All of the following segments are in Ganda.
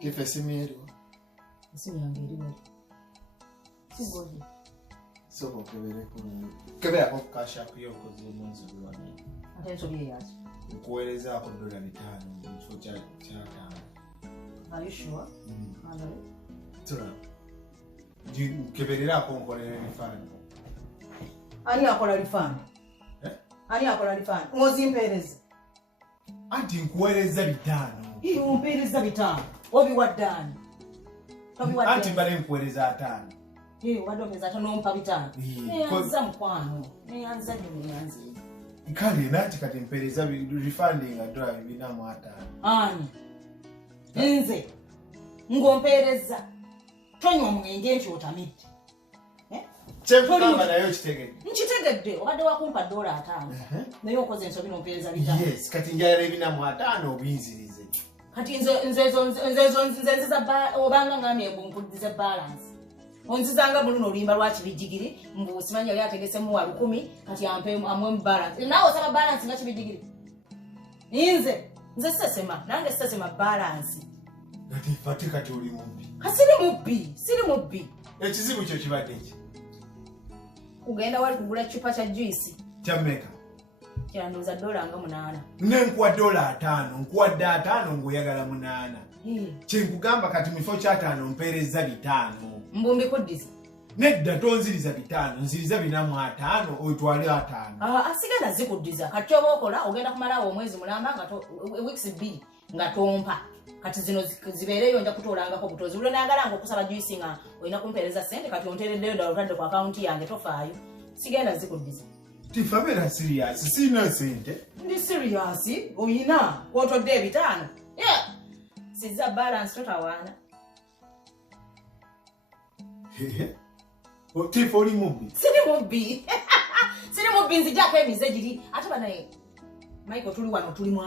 If a similar, so che avevo cash up io così non si vuole. Adesso via. Quelle za con $1 so già. Are you sure? Che vedrà con quelle rifare. Ani akola rifano. Ani akola rifano. Ngozimpereza. Anti nkuwereza bitano. Umpereza bitano. Obi waddani. Anti bale nkuwereza atano. Wadomeza tonompa bitano. Neyanza mkwano. Neyanza nyanzi. Kale nati kati mpereza refunding adwa binamu atano. Ani. Nze. Ngompereza. Tonywa mwenge nchotamiti. Chekugamba nayo kitegedde. Nkitegedde obadde wakumpa $5. Naye okoze ensobi nompereza bitano. Yes, kati njala ebinamu atano obinzirize. Kati nze za obanga ngamye bunkudize balance. Onzizanga buluno olimba lwaki bijigiri mbu simanya yali ategese mu 10 kati ampe amwe balance. Nawo saba balance ngachi bijigiri. Nze sesema nange sesema balance. Latifah kati oli mubbi. Siri mubbi. Ekizibu kyo kibadde ki? Ugenda wali kugula chupa cha juice. Chameka. Kyanduza $8. Nenkuwa $5, nkuwadde 5 ngoyagala 8. Kyenkugamba kati mifo kya 5 mpereza 5. Mbumbi kuddiza. Nedda tonziriza 5, nziriza binamu 5 otwale 5. Asigala zikuddiza. Kati oba okola ogenda kumalawo omwezi mulamba nga weeks 2 nga tompa. Kati zino zibereyo nja kutolangako butozi. Ulo nagala ngo kusaba juice nga oyina kumpereza sente kati ontereddeyo ndalotadde ku account yange tofaayo. Sigenda zikuddiza. Tifabera serious, sina sente. Ndi serious, oyina kwotodde 5. Yeah. Siza balance totawana. Latifah oli mubbi. Siri mubbi nzijako emize giri. Ate banaye Michael tuli wano tuli mu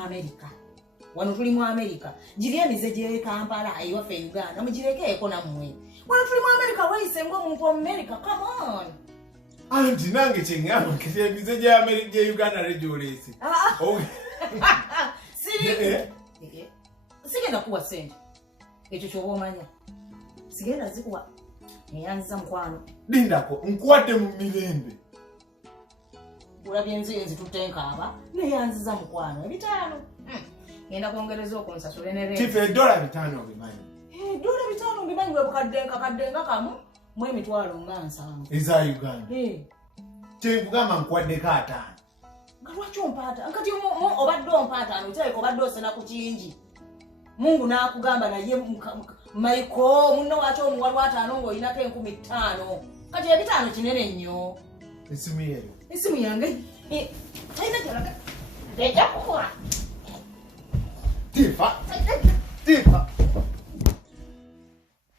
America. Giri emize gye Kampala eyofe Uganda. Mugirekeeko nammwe. Wano tuli mu America wayise ng'omuntu wa America. Come on. Anti nange kyengamba kete emize gye America gye Uganda rejolesi. Sigenda kuwa sente. Ekyo kyoba omanya. Sigenda zikuwa. Neyanziza mukwano. Lindako nkuwadde mu mirembe. Ulabye nzi tutenkaaba. Neyanziza mukwano 5. Ngenda kwongereza okunsasula ne rent. Tife $5 obimanyi. $5 mbimanyi bwe kaddenga kamu mu emitwalo nga 7. Eza Uganda. Kyenkugamba nkuwaddeko 5. Nga lwaki ompaata? Nkati obadde ompaata okyaleka obadde osena ku kingi. Mungu nakugamba naye Michael munno wacho omuwalu 5 ng'oyinako 15,000. Kati 5 kinene nnyo. Esimu yange. Talina gyalaga. Ejja kukola. Latifah.